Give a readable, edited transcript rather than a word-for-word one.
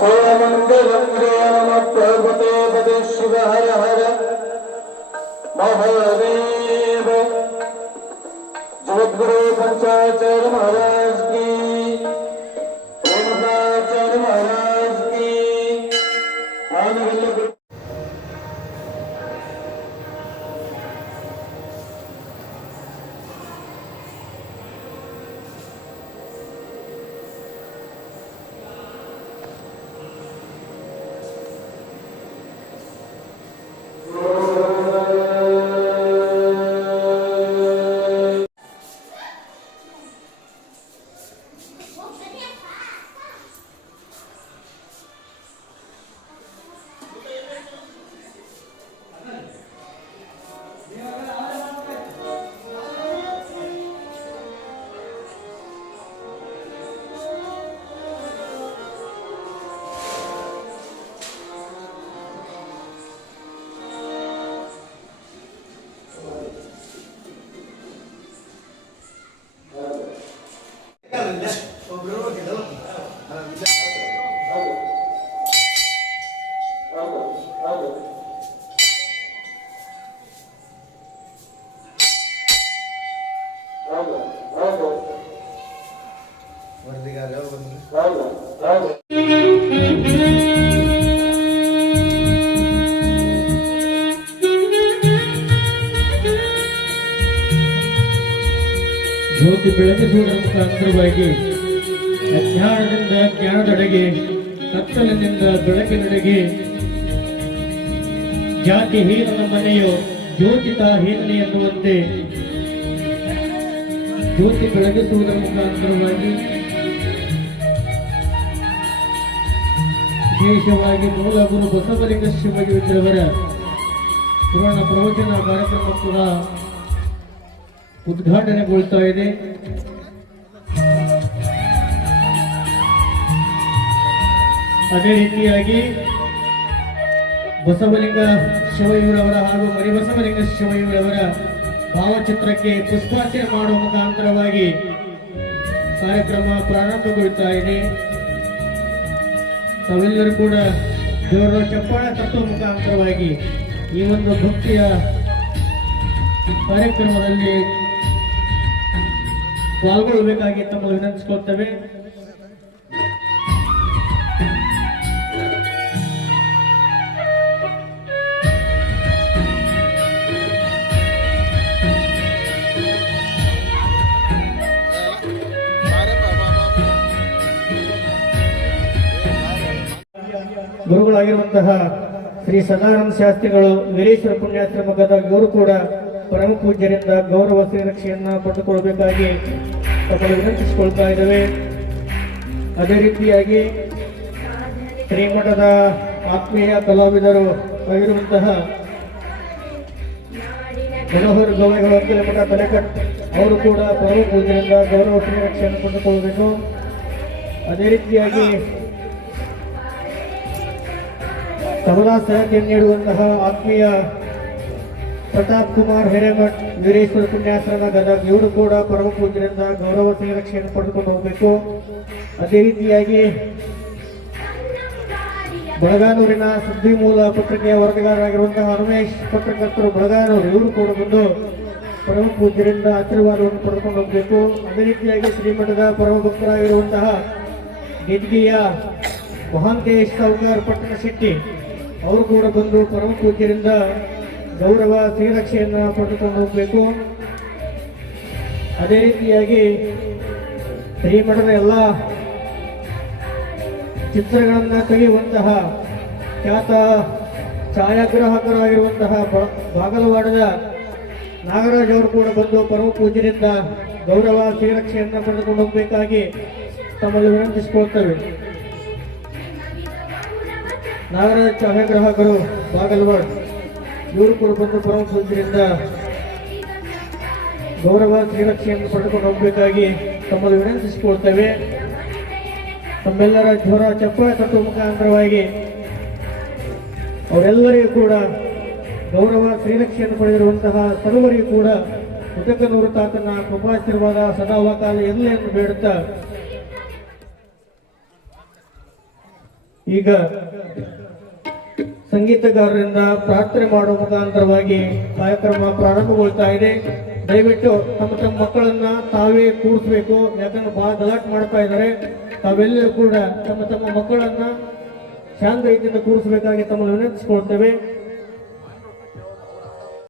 जयमंगलम जय नमः पार्वते पदे शिव हर हर महादेव। जगद्गुरु पंचाचार्य महाराज की, रेणुकाचार्य महाराज की। ಜ್ಯೋತಿ ಬೆಳಗಿಸುವುದರ ಮುಖಾಂತರವಾಗಿ ಅಜ್ಞಾನದಿಂದ ಜ್ಞಾನದೆಡೆಗೆ, ಕತ್ತಲಿನಿಂದ ಬೆಳಕಿನೆಡೆಗೆ, ಜಾತಿಹೀನನ ಮನೆಯು ಜ್ಯೋತಿತಾಹೀನನೆ ಎನ್ನುವಂತೆ ಜ್ಯೋತಿ ಬೆಳಗಿಸುವುದರ ಮುಖಾಂತರವಾಗಿ ವಿಶೇಷವಾಗಿ ಮೂಲ ಗುರು ಬಸವಲಿಂಗ ಶಿವಯೋಗಿಯವರ ಪುರಾಣ ಪ್ರವಚನ ಕಾರ್ಯಕ್ರಮ ಕೂಡ ಉದ್ಘಾಟನೆಗೊಳ್ತಾ ಇದೆ. ಅದೇ ರೀತಿಯಾಗಿ ಬಸವಲಿಂಗ ಶಿವಯೋಗಿಯವರ ಹಾಗೂ ಮರಿಬಸವಲಿಂಗ ಶಿವಯೋಗಿಯವರ ಭಾವಚಿತ್ರಕ್ಕೆ ಪುಷ್ಪಾರ್ಚನೆ ಮಾಡುವ ಮುಖಾಂತರವಾಗಿ ಕಾರ್ಯಕ್ರಮ ಪ್ರಾರಂಭಗೊಳ್ತಾ ಇದೆ. ತಾವೆಲ್ಲರೂ ಕೂಡ ದೇವರ ಚಪ್ಪಾಳೆ ತಟ್ಟುವ ಮುಖಾಂತರವಾಗಿ ಈ ಒಂದು ಭಕ್ತಿಯ ಕಾರ್ಯಕ್ರಮದಲ್ಲಿ ಪಾಲ್ಗೊಳ್ಳಬೇಕಾಗಿ ತಮ್ಮನ್ನು ವಿನಂತಿಸಿಕೊಳ್ತೇವೆ. ಗುರುಗಳಾಗಿರುವಂತಹ ಶ್ರೀ ಸದಾನಂದ ಶಾಸ್ತ್ರಿಗಳು ವೀರೇಶ್ವರ ಪುಣ್ಯಾಶ್ರಮ ಗದಗ ಇವರು ಕೂಡ ಪರಮ ಪೂಜ್ಯರಿಂದ ಗೌರವ ಶ್ರೀರಕ್ಷೆಯನ್ನು ಪಡೆದುಕೊಳ್ಳಬೇಕಾಗಿ ತಮ್ಮನ್ನು ವಿನಂತಿಸಿಕೊಳ್ತಾ ಇದ್ದೇವೆ. ಅದೇ ರೀತಿಯಾಗಿ ಶ್ರೀಮಠದ ಆತ್ಮೀಯ ಕಲಾವಿದರು ಆಗಿರುವಂತಹ ಮನೋಹರ್ ಗೌರಿಗಳು ಮಠ ತಲೆಕಟ್ ಅವರು ಕೂಡ ಪರಮ ಪೂಜ್ಯರಿಂದ ಗೌರವ ಶ್ರೀರಕ್ಷೆಯನ್ನು ಪಡೆದುಕೊಳ್ಳಬೇಕು. ಅದೇ ರೀತಿಯಾಗಿ ತಬಲಾ ಸಾಹಿತ್ಯ ನೀಡುವಂತಹ ಆತ್ಮೀಯ ಪ್ರತಾಪ್ ಕುಮಾರ್ ಹಿರೇಮಠ್ ವೀರೇಶ್ವರ ಪುಣ್ಯಾಶ್ರಮ ಗದಗ ಇವರು ಕೂಡ ಪರಮ ಪೂಜ್ಯರಿಂದ ಗೌರವ ಶ್ರೀರಕ್ಷೆಯನ್ನು ಪಡೆದುಕೊಂಡು ಹೋಗಬೇಕು. ಅದೇ ರೀತಿಯಾಗಿ ಬೆಳಗಾನೂರಿನ ಸುದ್ದಿ ಮೂಲ ಪತ್ರಿಕೆಯ ವರದಿಗಾರರಾಗಿರುವಂತಹ ರಮೇಶ್ ಪತ್ರಕರ್ತರು ಬೆಳಗಾನೂರು ಇವರು ಕೂಡ ಬಂದು ಪರಮ ಪೂಜ್ಯರಿಂದ ಆಶೀರ್ವಾದವನ್ನು ಪಡೆದುಕೊಂಡು ಹೋಗಬೇಕು. ಅದೇ ರೀತಿಯಾಗಿ ಶ್ರೀಮಠದ ಪರಮ ಭಕ್ತರಾಗಿರುವಂತಹ ಗಿಡ್ಗಿಯ ಮಹಾಂತೇಶ್ ಸಾವುಕಾರ್ ಪಟ್ಟಣ ಶೆಟ್ಟಿ ಅವರು ಕೂಡ ಬಂದು ಪರಮ ಪೂಜ್ಯರಿಂದ ಗೌರವ ಶ್ರೀರಕ್ಷೆಯನ್ನು ಪಡೆದುಕೊಂಡು ಹೋಗಬೇಕು. ಅದೇ ರೀತಿಯಾಗಿ ಶ್ರೀಮಠದ ಎಲ್ಲ ಚಿತ್ರಗಳನ್ನು ತೆಗೆಯುವಂತಹ ಖ್ಯಾತ ಛಾಯಾಗ್ರಾಹಕರಾಗಿರುವಂತಹ ಬಾಗಲವಾಡದ ನಾಗರಾಜ್ ಅವರು ಕೂಡ ಬಂದು ಪರಮ ಪೂಜ್ಯರಿಂದ ಗೌರವ ಶ್ರೀರಕ್ಷೆಯನ್ನು ಪಡೆದುಕೊಂಡು ಹೋಗಬೇಕಾಗಿ ತಮ್ಮಲ್ಲಿ ವಿನಂತಿಸಿಕೊಳ್ತೇವೆ. ನಾಗರಾಜ್ ಛಾಯಾಗ್ರಾಹಕರು ಬಾಗಲವಾಡ ಇವರು ಕೂಡ ಬಂದು ಪರಮ ಪೂಜ್ಯರಿಂದ ಗೌರವ ಶ್ರೀರಕ್ಷೆಯನ್ನು ಪಡೆದುಕೊಂಡು ಹೋಗಬೇಕಾಗಿ ತಮ್ಮಲ್ಲಿ ವಿನಂತಿಸಿಕೊಳ್ತೇವೆ. ತಮ್ಮೆಲ್ಲರ ಜ್ವರ ಚಪ್ಪಾಳೆ ತಟ್ಟುವ ಮುಖಾಂತರವಾಗಿ ಅವರೆಲ್ಲರಿಗೂ ಕೂಡ ಗೌರವ ಶ್ರೀರಕ್ಷೆಯನ್ನು ಪಡೆದಿರುವಂತಹ ಸರ್ವರಿಗೂ ಕೂಡ ಕೃತಜ್ಞನೂರು ತಾತನ ಕೃಪಾಶೀರ್ವಾದ ಸದಾವಕಾಲ ಇರಲಿ ಎಂದು ಬೇಡುತ್ತಾ ಈಗ ಸಂಗೀತಗಾರರಿಂದ ಪ್ರಾರ್ಥನೆ ಮಾಡುವ ಮುಖಾಂತರವಾಗಿ ಕಾರ್ಯಕ್ರಮ ಪ್ರಾರಂಭಗೊಳ್ತಾ ಇದೆ. ದಯವಿಟ್ಟು ತಮ್ಮ ತಮ್ಮ ಮಕ್ಕಳನ್ನ ತಾವೇ ಕೂರಿಸ್ಬೇಕು, ಯಾಕಂದ್ರೆ ಬಹಳ ಗಲಾಟೆ ಮಾಡ್ತಾ ಇದ್ದಾರೆ. ತಾವೆಲ್ಲರೂ ಕೂಡ ತಮ್ಮ ತಮ್ಮ ಮಕ್ಕಳನ್ನ ಶಾಂತ ರೀತಿಯಿಂದ ಕೂರಿಸಬೇಕಾಗಿ ತಮ್ಮನ್ನು ವಿನಂತಿಸಿಕೊಳ್ತೇವೆ.